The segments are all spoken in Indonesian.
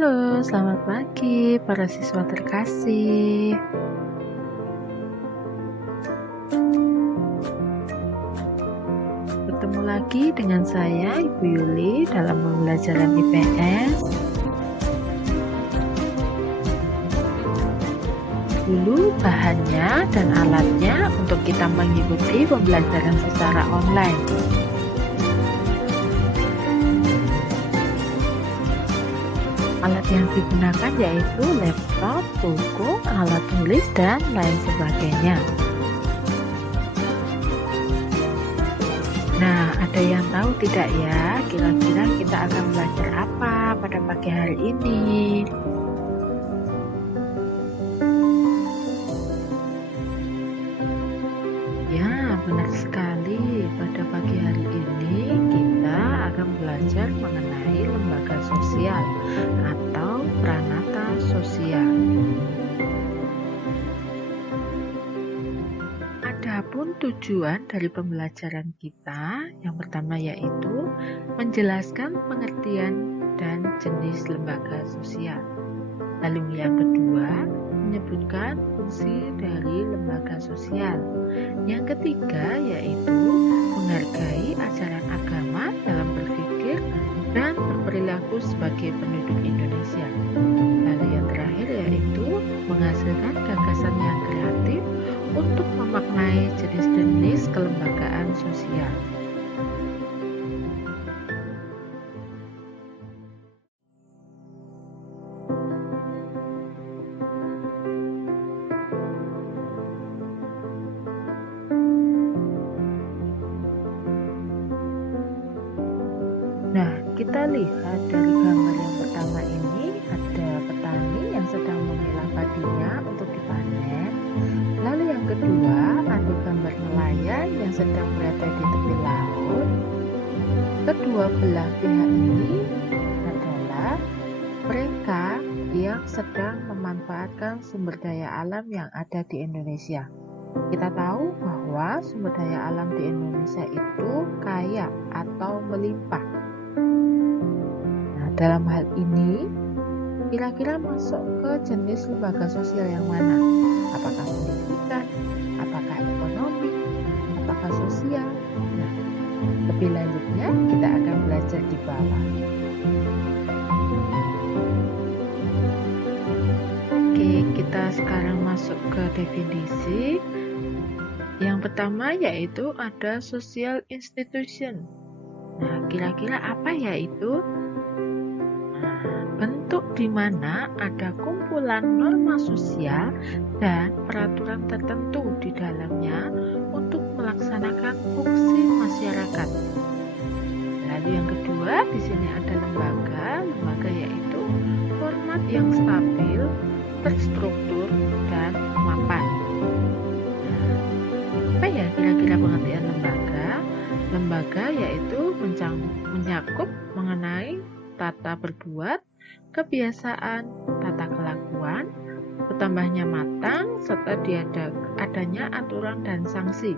Halo, selamat pagi para siswa terkasih. Bertemu lagi dengan saya, Ibu Yuli, dalam pembelajaran IPS. Dulu bahannya dan alatnya untuk kita mengikuti pembelajaran secara online. Alat yang digunakan yaitu laptop, buku, alat tulis, dan lain sebagainya. Nah, ada yang tahu tidak ya, kira-kira kita akan belajar apa pada pagi hari ini? Ya, benar sekali. Pada pagi hari ini kita akan belajar mengenai lembaga sosial atau pranata sosial. Adapun tujuan dari pembelajaran kita, yang pertama yaitu menjelaskan pengertian dan jenis lembaga sosial. Lalu yang kedua, menyebutkan fungsi dari lembaga sosial. Yang ketiga yaitu menghargai ajaran agama dalam berpikir dan berperilaku sebagai penduduk Indonesia. Lalu yang terakhir yaitu menghasilkan gagasan yang kreatif untuk memaknai jenis-jenis kelembagaan sosial. Nah, kita lihat dari gambar yang pertama ini ada petani yang sedang memilah padinya untuk dipanen. Lalu yang kedua ada gambar nelayan yang sedang berada di tepi laut. Kedua belah pihak ini adalah mereka yang sedang memanfaatkan sumber daya alam yang ada di Indonesia. Kita tahu bahwa sumber daya alam di Indonesia itu kaya atau melimpah. Dalam hal ini, kira-kira masuk ke jenis lembaga sosial yang mana? Apakah pendidikan, apakah ekonomi, apakah sosial? Nah, lebih lanjutnya kita akan belajar di bawah. Oke, kita sekarang masuk ke definisi. Yang pertama yaitu ada social institution. Nah, kira-kira apa ya itu? Bentuk di mana ada kumpulan norma sosial dan peraturan tertentu di dalamnya untuk melaksanakan fungsi masyarakat. Lalu yang kedua, di sini ada lembaga. Lembaga yaitu format yang stabil, terstruktur, dan mapan. Apa ya kira-kira pengertian lembaga? Lembaga yaitu mencakup mengenai tata berbuat, kebiasaan, tata kelakuan, bertambahnya matang, serta adanya aturan dan sanksi.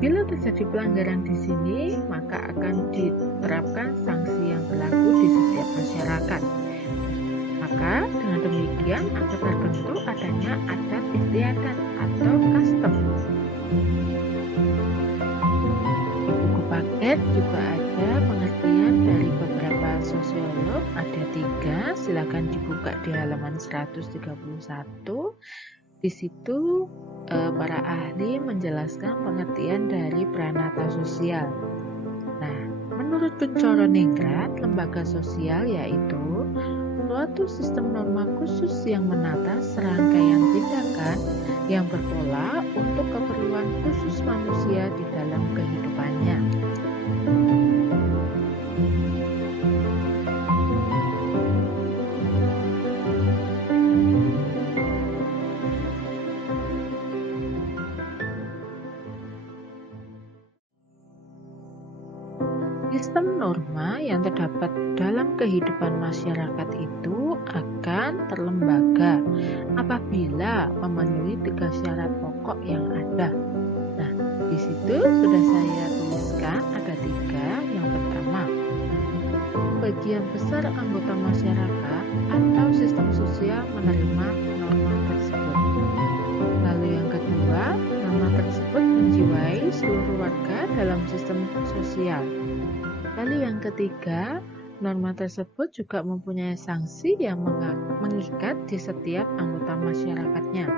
Bila terjadi pelanggaran di sini, maka akan diterapkan sanksi yang berlaku di setiap masyarakat. Maka dengan demikian akan terbentuk adanya adat istiadat atau custom. Di buku paket juga ada pengertian dari beberapa sosiolog, ada 3, silakan dibuka di halaman 131. Di situ para ahli menjelaskan pengertian dari pranata sosial. Nah, menurut Kuncoro Ningrat, lembaga sosial yaitu suatu sistem norma khusus yang menata serangkaian tindakan yang berpola untuk keperluan khusus manusia di dalam kehidupannya. Sistem norma yang terdapat dalam kehidupan masyarakat itu akan terlembaga apabila memenuhi 3 syarat pokok yang ada. Nah, di situ sudah saya tuliskan ada 3. Yang pertama, sebagian besar anggota masyarakat atau sistem sosial menerima norma tersebut. Lalu yang kedua, norma tersebut menjiwai seluruh warga dalam sistem sosial. Lalu yang ketiga, norma tersebut juga mempunyai sanksi yang mengikat di setiap anggota masyarakatnya.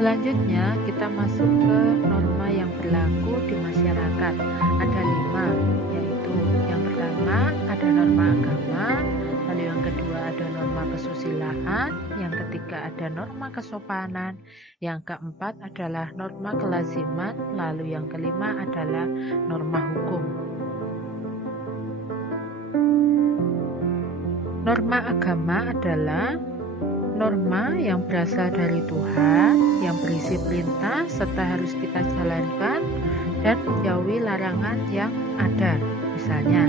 Selanjutnya, kita masuk ke norma yang berlaku di masyarakat. Ada 5, yaitu yang pertama ada norma agama, lalu yang kedua ada norma kesusilaan, yang ketiga ada norma kesopanan, yang keempat adalah norma kelaziman, lalu yang kelima adalah norma hukum. Norma agama adalah norma yang berasal dari Tuhan, yang berisi perintah serta harus kita jalankan dan menjauhi larangan yang ada. Misalnya,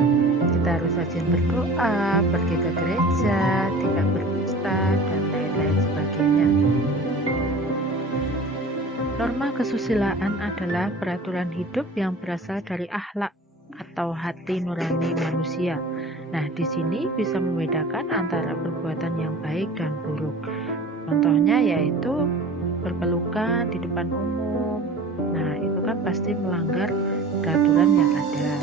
kita harus rajin berdoa, pergi ke gereja, tidak berdusta, dan lain-lain sebagainya. Norma kesusilaan adalah peraturan hidup yang berasal dari akhlak atau hati nurani manusia. Nah, di sini bisa membedakan antara perbuatan yang baik dan buruk. Contohnya yaitu berpelukan di depan umum. Nah, itu kan pasti melanggar peraturan yang ada.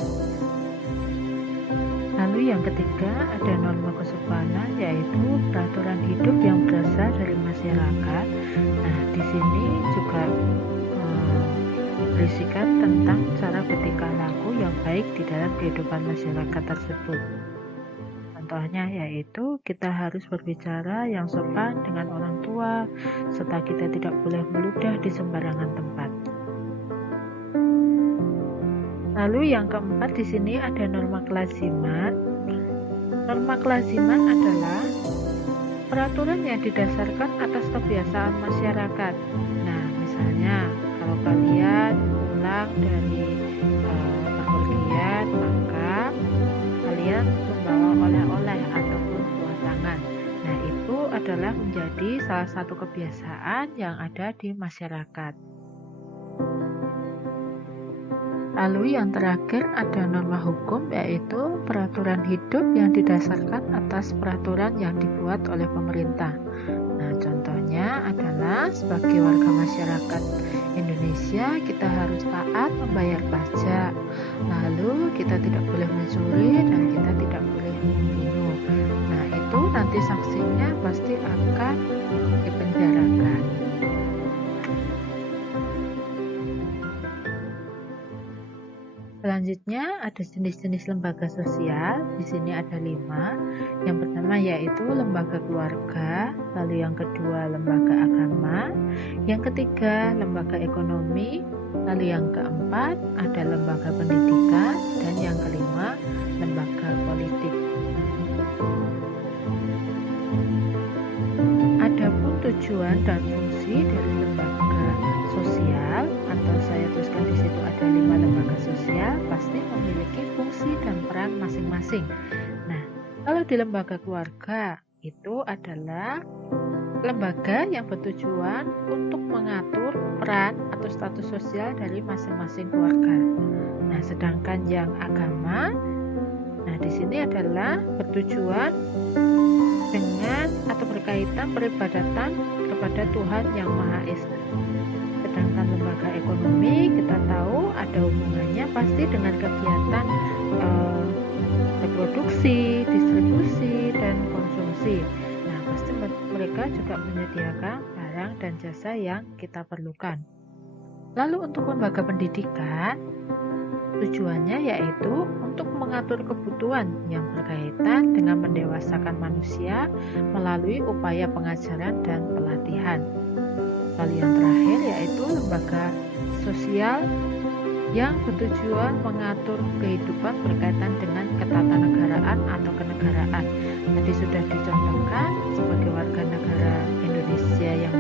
Lalu yang ketiga ada norma kesopanan, yaitu peraturan hidup yang berasal dari masyarakat. Nah, di sini juga berisikan tentang cara bertingkah laku yang baik di dalam kehidupan masyarakat tersebut. Contohnya yaitu kita harus berbicara yang sopan dengan orang tua, serta kita tidak boleh meludah di sembarangan tempat. Lalu yang keempat di sini ada norma kelaziman. Norma kelaziman adalah peraturan yang didasarkan atas kebiasaan masyarakat. Nah, misalnya kalau kalian pulang dari bepergian, maka kalian membawa oleh-oleh ataupun buah tangan. Nah, itu adalah menjadi salah satu kebiasaan yang ada di masyarakat. Lalu yang terakhir ada norma hukum, yaitu peraturan hidup yang didasarkan atas peraturan yang dibuat oleh pemerintah. Nah, contohnya adalah sebagai warga masyarakat Indonesia, kita harus taat membayar pajak. Lalu kita tidak boleh mencuri dan kita tidak boleh membunuh. Nah, itu nanti sanksinya pasti akan dipenjarakan. Selanjutnya ada jenis-jenis lembaga sosial. Di sini ada 5. Yang pertama yaitu lembaga keluarga, lalu yang kedua lembaga agama, yang ketiga lembaga ekonomi, lalu yang keempat ada lembaga pendidikan, dan yang kelima lembaga politik. Adapun tujuan dan fungsi dari lembaga sosial, atau saya tuliskan di situ ada 5 lembaga sosial, pasti memiliki fungsi dan peran masing-masing. Nah, kalau di lembaga keluarga itu adalah lembaga yang bertujuan untuk mengatur peran atau status sosial dari masing-masing keluarga. Nah, sedangkan yang agama, nah di sini adalah bertujuan dengan atau berkaitan peribadatan kepada Tuhan Yang Maha Esa. Sedangkan lembaga ekonomi kita tahu ada hubungannya pasti dengan kegiatan reproduksi, distribusi, dan konsumsi. Nah, pasti mereka juga menyediakan barang dan jasa yang kita perlukan. Lalu untuk lembaga pendidikan, tujuannya yaitu untuk mengatur kebutuhan yang berkaitan dengan mendewasakan manusia melalui upaya pengajaran dan pelatihan. Lalu yang terakhir yaitu lembaga sosial yang bertujuan mengatur kehidupan berkaitan dengan ketatanegaraan atau kenegaraan. Tadi sudah dicontohkan sebagai warga negara Indonesia yang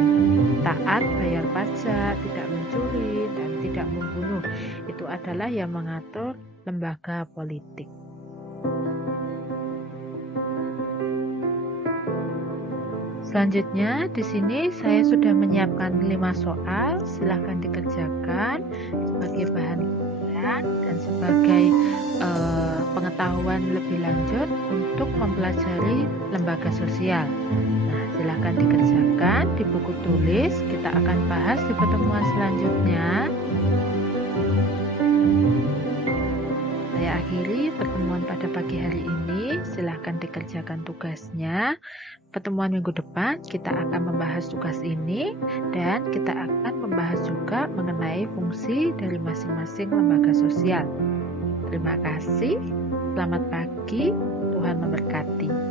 taat, bayar pajak, tidak mencuri, dan tidak membunuh. Itu adalah yang mengatur lembaga politik. Selanjutnya, di sini saya sudah menyiapkan 5 soal, silahkan dikerjakan sebagai bahan latihan dan sebagai pengetahuan lebih lanjut untuk mempelajari lembaga sosial. Nah, silahkan dikerjakan di buku tulis, kita akan bahas di pertemuan selanjutnya. Saya akhiri pertemuan pada pagi hari ini, silahkan dikerjakan tugasnya. Pertemuan minggu depan kita akan membahas tugas ini dan kita akan membahas juga mengenai fungsi dari masing-masing lembaga sosial. Terima kasih, selamat pagi, Tuhan memberkati.